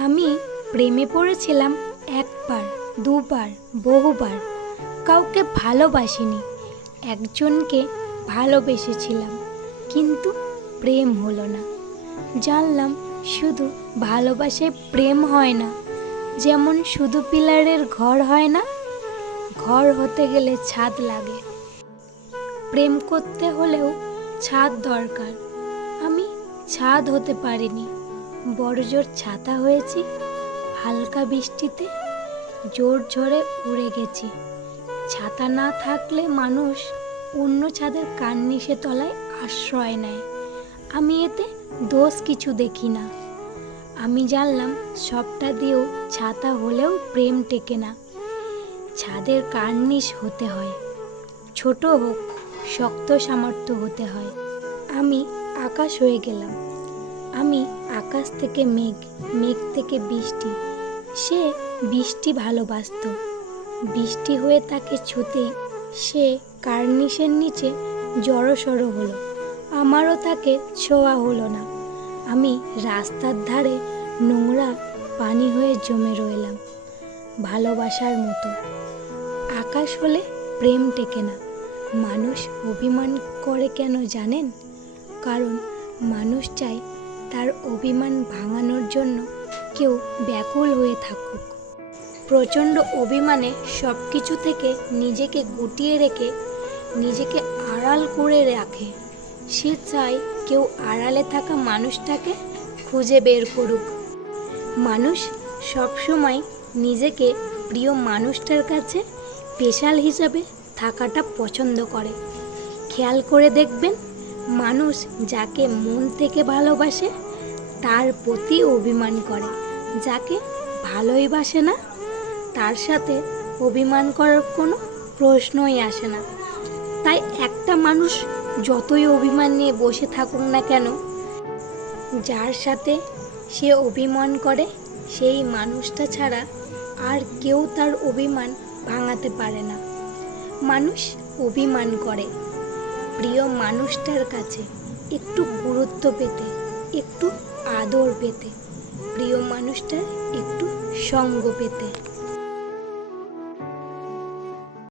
আমি প্রেমে পড়েছিলাম একবার, দুবার, বহুবার। কাউকে ভালোবাসিনি, একজনকে ভালোবেসেছিলাম, কিন্তু প্রেম হলো না। জানলাম শুধু ভালোবাসায় প্রেম হয় না। যেমন শুধু পিলারের ঘর হয় না, ঘর হতে গেলে ছাদ লাগে। প্রেম করতে হলেও ছাদ দরকার। আমি ছাদ হতে পারিনি, বড়জোর ছাতা হয়েছি। হালকা বৃষ্টিতে জোর ঝড়ে উড়ে গেছি। ছাতা না থাকলে মানুষ অন্য ছাদের কার্নিশে তলায় আশ্রয় নেয়। আমি এতে দোষ কিছু দেখি না। আমি জানলাম সবটা দিয়েও ছাতা হলেও প্রেম টেকে না। ছাদের কার্নিশ হতে হয়, ছোট হোক, শক্ত সামর্থ্য হতে হয়। আমি আকাশ হয়ে গেলাম। আমি আকাশ থেকে মেঘ, মেঘ থেকে বৃষ্টি। সে বৃষ্টি ভালোবাসত। বৃষ্টি হয়ে তাকে ছুতে সে কার্নিশের নিচে জড়সড় হলো। আমারও তাকে ছোঁয়া হলো না। আমি রাস্তার ধারে নোংরা পানি হয়ে জমে রইলাম, ভালোবাসার মতো। আকাশ হলে প্রেম টেকে না। মানুষ অভিমান করে কেন জানেন? কারণ মানুষ চায় তার অভিমান ভাঙানোর জন্য কেউ ব্যাকুল হয়ে থাকুক। প্রচণ্ড অভিমানে সব কিছু থেকে নিজেকে গুটিয়ে রেখে নিজেকে আড়াল করে রাখে। সে চায় কেউ আড়ালে থাকা মানুষটাকে খুঁজে বের করুক। মানুষ সবসময় নিজেকে প্রিয় মানুষটার কাছে স্পেশাল হিসাবে থাকাটা পছন্দ করে। খেয়াল করে দেখবেন, মানুষ যাকে মন থেকে ভালোবাসে তার প্রতি অভিমান করে। যাকে ভালোই বাসে না তার সাথে অভিমান করার কোনো প্রশ্নই আসে না। তাই একটা মানুষ যতই অভিমান নিয়ে বসে থাকুক না কেন, যার সাথে সে অভিমান করে সেই মানুষটা ছাড়া আর কেউ তার অভিমান ভাঙাতে পারে না। মানুষ অভিমান করে প্রিয় মানুষটার কাছে একটু গুরুত্ব পেতে, একটু আদর পেতে, প্রিয় মানুষটার একটু সঙ্গ পেতে।